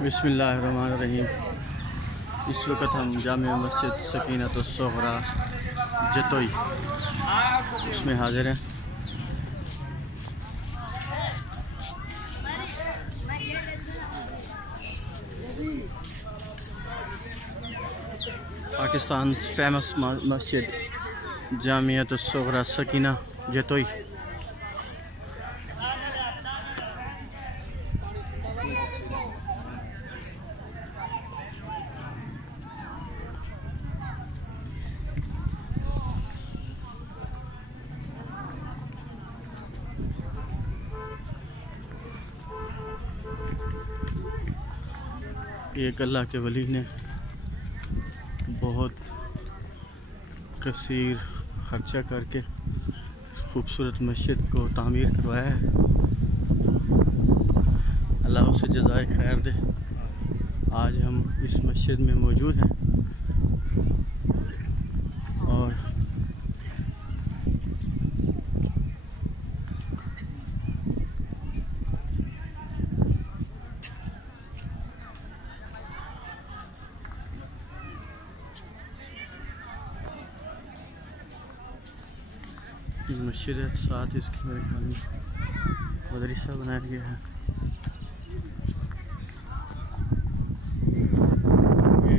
बिस्मिल्लाहिर्रहमानिर्रहीम। इस वक्त हम जामिया मस्जिद सकीनतुस्सगरा जतोई उसमें हाजिर हैं। पाकिस्तान फेमस मस्जिद जामियतुस्सगरा सकीना जतोई। एक अल्लाह के वली ने बहुत कसीर खर्चा करके खूबसूरत मस्जिद को तामीर करवाया है। अल्लाह उसे जज़ाए खैर दे। आज हम इस मस्जिद में मौजूद हैं और मस्जिद है, साथ इसके मेरे ख्याल में मदरसा बनाया गया है। ये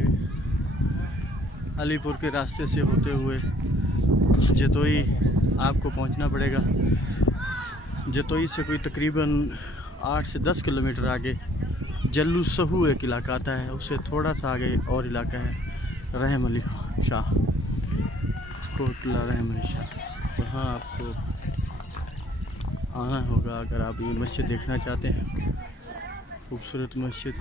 अलीपुर के रास्ते से होते हुए जतोई आपको पहुंचना पड़ेगा। जतोई से कोई तकरीबन 8 से 10 किलोमीटर आगे जल्लू सहू एक इलाका आता है। उससे थोड़ा सा आगे और इलाका है रहम अली शाह, कोटला रहम अली शाह। वहाँ आपको आना होगा अगर आप ये मस्जिद देखना चाहते हैं। खूबसूरत मस्जिद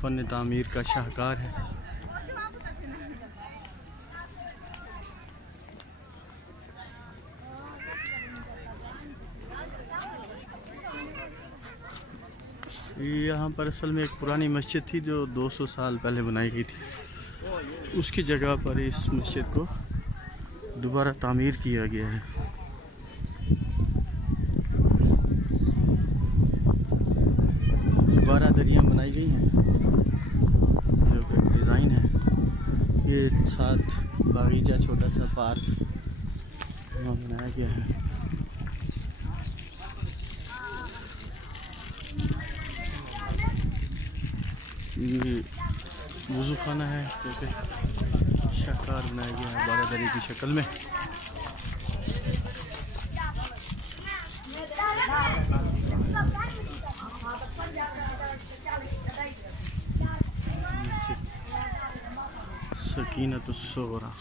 फ़न तामीर का शाहकार है। यहाँ पर असल में एक पुरानी मस्जिद थी जो 200 साल पहले बनाई गई थी। उसकी जगह पर इस मस्जिद को दोबारा तामीर किया गया है। दोबारा दरियाँ बनाई गई हैं जो कि डिज़ाइन है। ये साथ बागीचा छोटा सा पार्क वहाँ बनाया गया है। ये वज़ू खाना है जो कि शाहकार बनाया गया है बारादरी की शक्ल में। सकीनतुस्सगरा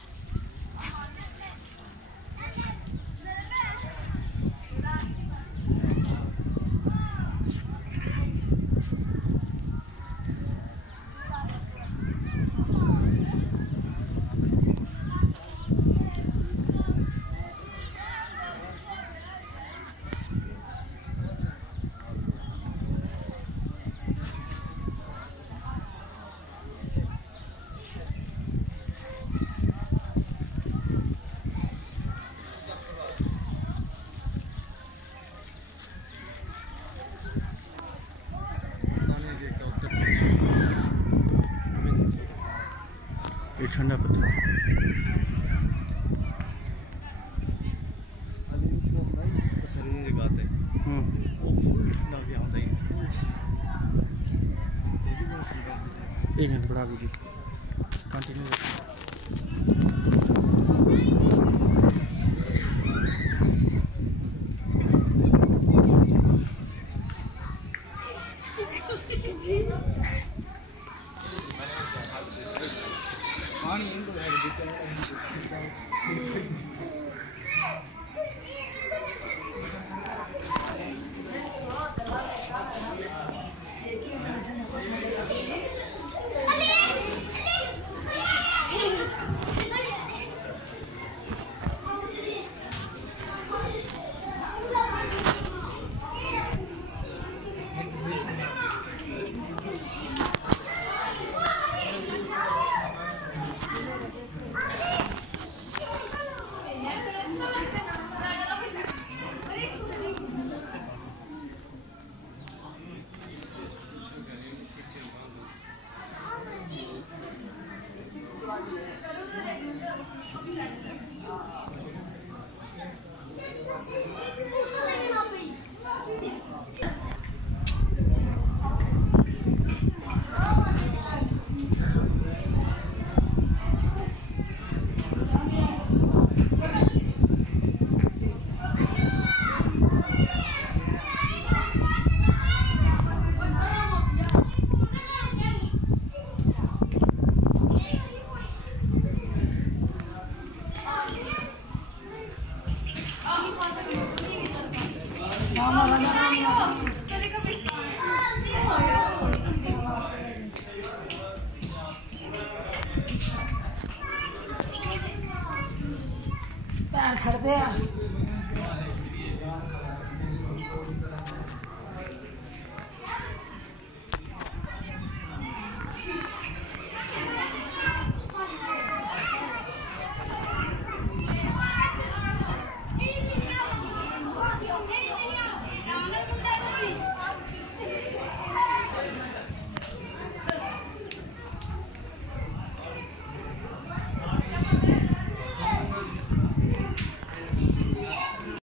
ये ठंडा पत्थर एक मिनट बढ़ा दीजिए, कंटिन्यू। Yeah.